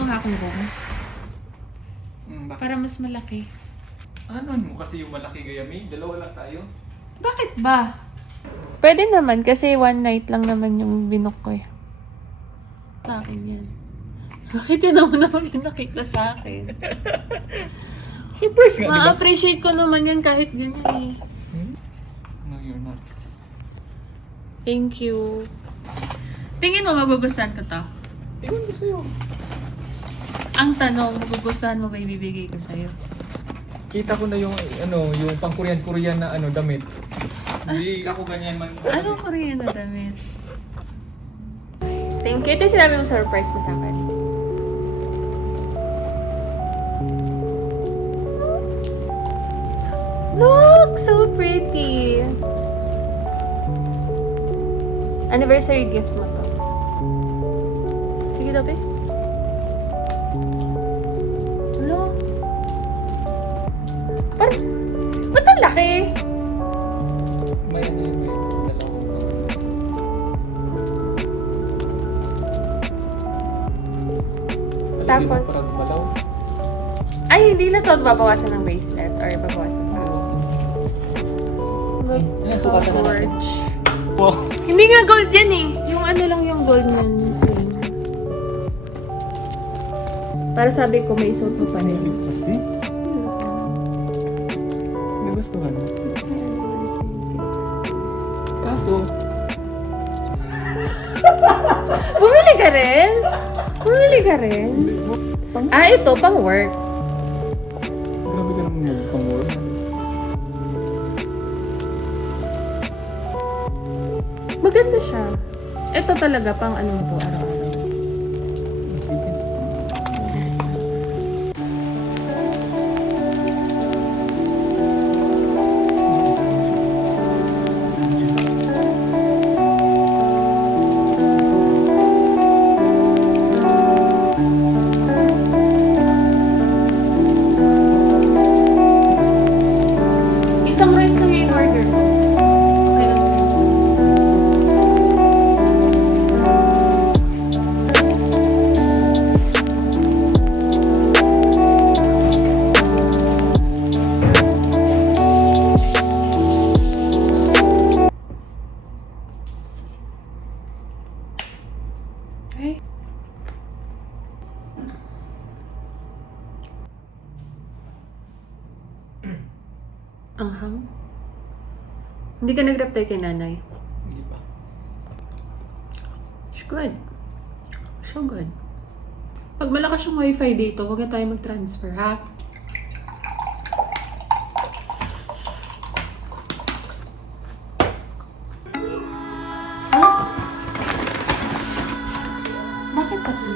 kinuha kong room. Bakit? Para mas malaki. Ano mo kasi yung malaki gaya, May? Dalawa lang tayo. Bakit ba? Pwede naman kasi one night lang naman yung binook ko eh. Sa akin yan. Bakit yun naman naman pinakita sa akin? Surprise nga, di ba? Ma-appreciate ko naman yan kahit ganyan eh. No, you're not. Thank you. Tingin mo magugustuhan ko to? Ewan ko sa'yo. Ang tanong, magugustuhan mo ba ibibigay ko sa'yo? Kita ko na yung, yung pang Korean na damit. Hindi ako ganyan man. Anong Korean na damit? Thank you. Ito yung sinabi mong surprise mo sa akin. Look! So pretty! Anniversary gift mo to. Sige, Dope. Ano? Parang, ba't ang laki? May dalawang Tapos, parang balaw. ay, hindi na to babawasan ng bracelet or babawasan pa. Look, Ayan, sukatan na natin. gorge. Wow. Hindi nga gold yan eh. Yung ano lang yung gold na thing. Para sabi ko may suot mo pa rin. Kasi? Nagustuhan. It's my anniversary gift. Kaso, Bumili ka rin? Bumili ka rin? Ah, ito, pang work. grabe ka naman mag-pang-work. Maganda siya. Ito talaga, pang ano mo to, araw-araw. Isang rice lang yung order mo. Okay lang sa'yo. Ay. Anghang? Hindi ka nag-reply kay nanay? Hindi pa. It's good. So good. Pag malakas yung wifi dito, huwag na tayo mag-transfer, ha? Ha? Bakit tatlo?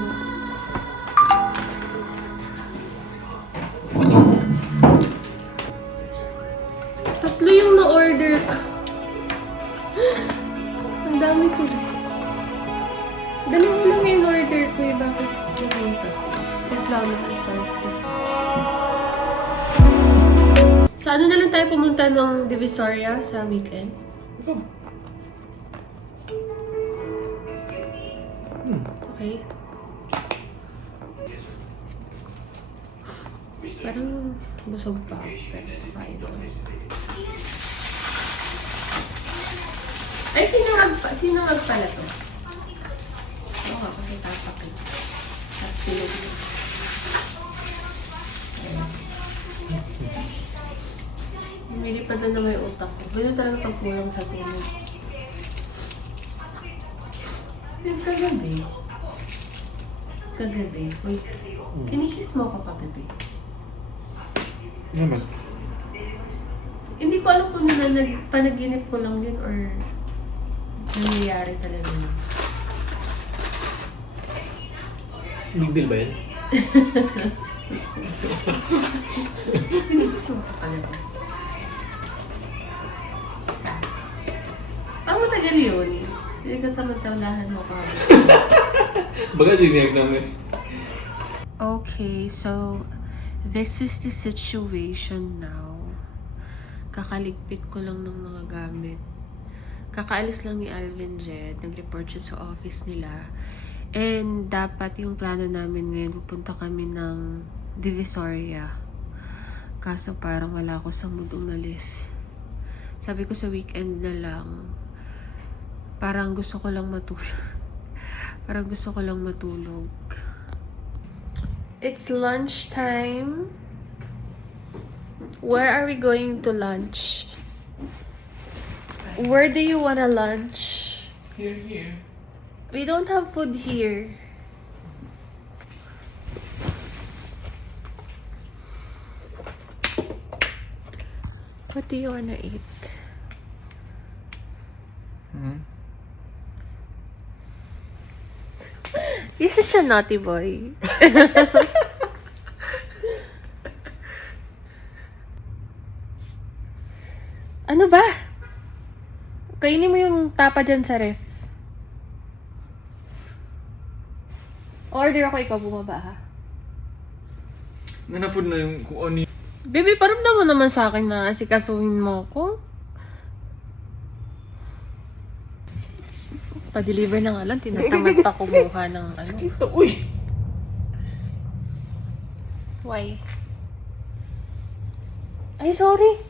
Tatlo yung na-order ko. Ang dami ko. Dalawa lang yung order ko eh. Bakit yung tatlo? Reklamo ng coffee. Sa ano na lang tayo pumunta ng Divisoria sa weekend? Ikaw. Okay? Parang busog pa ako. Pero kakain ko. Ay, sinangag pala to? Oo nga, kasi tapak eh. At silog na. Hindi pa doon na may utak ko. Ganun talaga pag kulang sa tulog. Yung kagabi. Uy, kinikiss mo ako kagabi. Naman. Hindi ko alam kung panaginip ko lang yun or nangyayari talaga yun. Big deal ba yan? Kinikiss mo ako kagabi. Ang matagal yun. Hindi ka samantalahan mo kagabi. Baga diniyag namin. Okay, so this is the situation now. Kakaligpit ko lang ng mga gamit. Kakaalis lang ni Alvin Jed. Nag-report siya sa office nila. And dapat yung plano namin ngayon, pupunta kami ng Divisoria. Kaso parang wala ako sa mood umalis. Sabi ko sa weekend na lang, parang gusto ko lang matulog. Parang gusto ko lang matulog. It's lunchtime. Where are we going to lunch? Where do you wanna lunch? Here. We don't have food here. What do you wanna eat? You're such a naughty boy. Ano ba? Kainin mo yung tapa dyan sa ref. Order ako, ikaw bumaba ha. Nanapod na yung kung ano Baby, paramdam mo naman sa akin na asikasuhin mo ko. Pa-deliver na nga lang, tinatamad pa kumuha ng ano. Ito, uy! Why? Ay, sorry.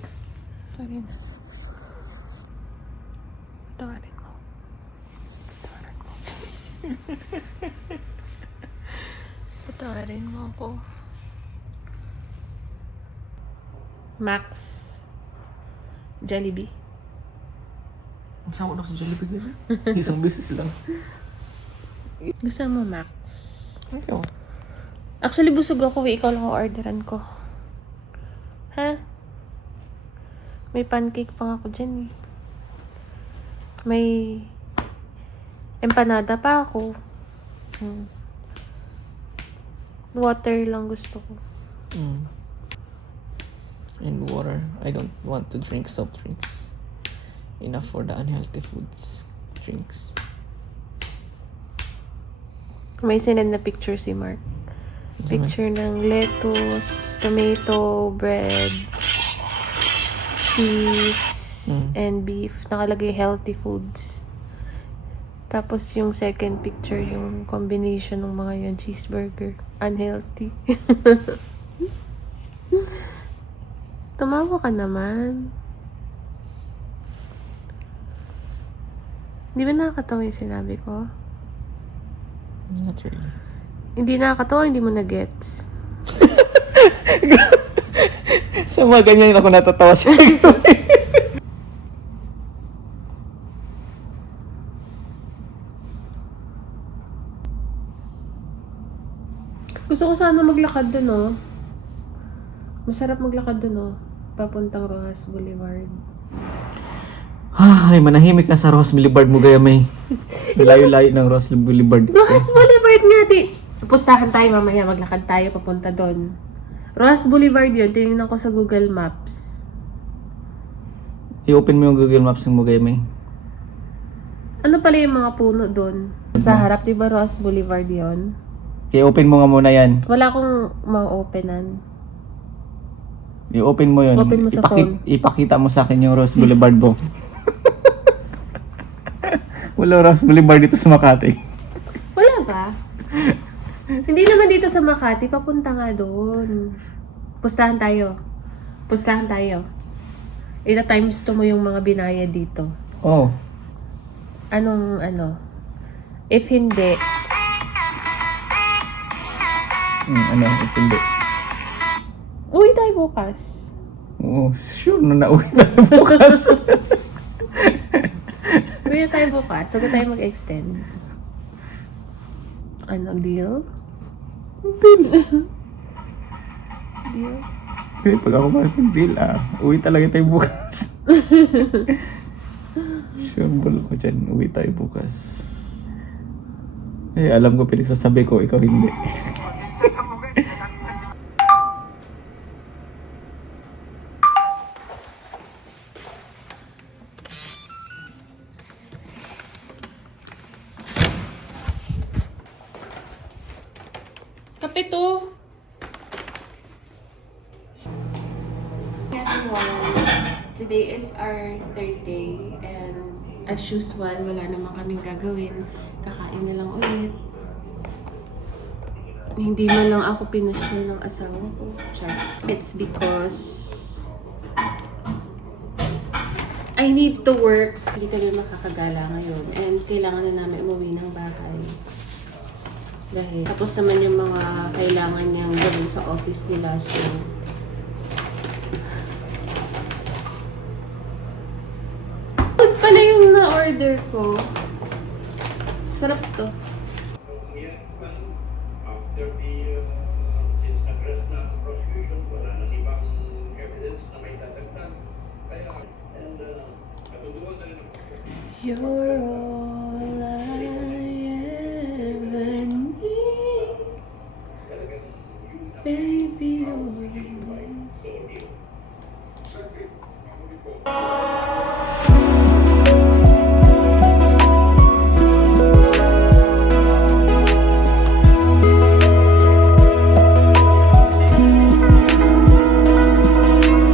Sorry na. Patawarin mo. Patawarin mo. Patawarin mo ako. Max. Jollibee. Ang sawa na ako sa Jollibee gano'n. Isang beses lang. Gusto mo, Max? Ikaw. Actually, busog ako eh. Ikaw lang ang orderan ko. Ha? May pancake pa nga ako dyan eh. May empanada pa ako. Water lang gusto ko. And water. I don't want to drink soft drinks. Enough for the unhealthy foods. Drinks. May sinend na picture si Mark. Picture ng lettuce, tomato, bread, cheese, and beef. Nakalagay healthy foods. Tapos yung second picture, yung combination ng mga yun, cheeseburger. Unhealthy. Tumawa ka naman. Di ba nakakatawa yung sinabi ko? Not really. Hindi nakakatawa, hindi mo na-gets. Sa mga ganyan ako natatawa siya. Gusto ko sana maglakad dun, oh. Masarap maglakad dun, oh. Papuntang Rojas Boulevard. Ay, manahimik ka sa Rojas Boulevard mo gaya may. Layo-layo ng Rojas Boulevard. Rojas Boulevard nga, di. Pustahan tayo mamaya, maglakad tayo papunta doon. Rojas Boulevard yun, tinignan ko sa Google Maps. I-open mo yung Google Maps mo gaya may. Ano pala yung mga puno doon? Sa harap, di ba Rojas Boulevard yun? I-open mo nga muna yan. Wala akong ma-openan. I-open mo yun. Open mo sa phone. Ipakita mo sa akin yung Rojas Boulevard mo. Wala Rojas Boulevard dito sa Makati. Wala ba? Hindi naman dito sa Makati, papunta nga doon. Pustahan tayo. Pustahan tayo. Ita times 2 mo yung mga binayad dito. Oh. Anong ano? If hindi, Ano? Hindi. uwi tayo bukas. Oh, sure na nauwi tayo bukas. Uwi tayo bukas. Huwag tayo mag-extend. Ano, deal? Deal? Eh, pag ako mag-deal, uwi talaga tayo bukas. Sure ball ko dyan, uwi tayo bukas. Eh, alam ko pinagsasabi ko, ikaw hindi. Kape to. Everyone, today is our third day and as usual, wala naman kaming gagawin. Kakain na lang ulit. Hindi man lang ako pinasya ng asawa ko. Char. It's because I need to work. Hindi kami makakagala ngayon. And kailangan na namin umuwi ng bahay. Dahil tapos naman yung mga kailangan niyang gawin sa office nila. So, food pala yung na-order ko. Sarap to. After since na-press na ang prosecution, wala na ibang evidence na may dadagdag. Kaya, and katutuwa na rin ang You're all I ever need. Baby, you're always.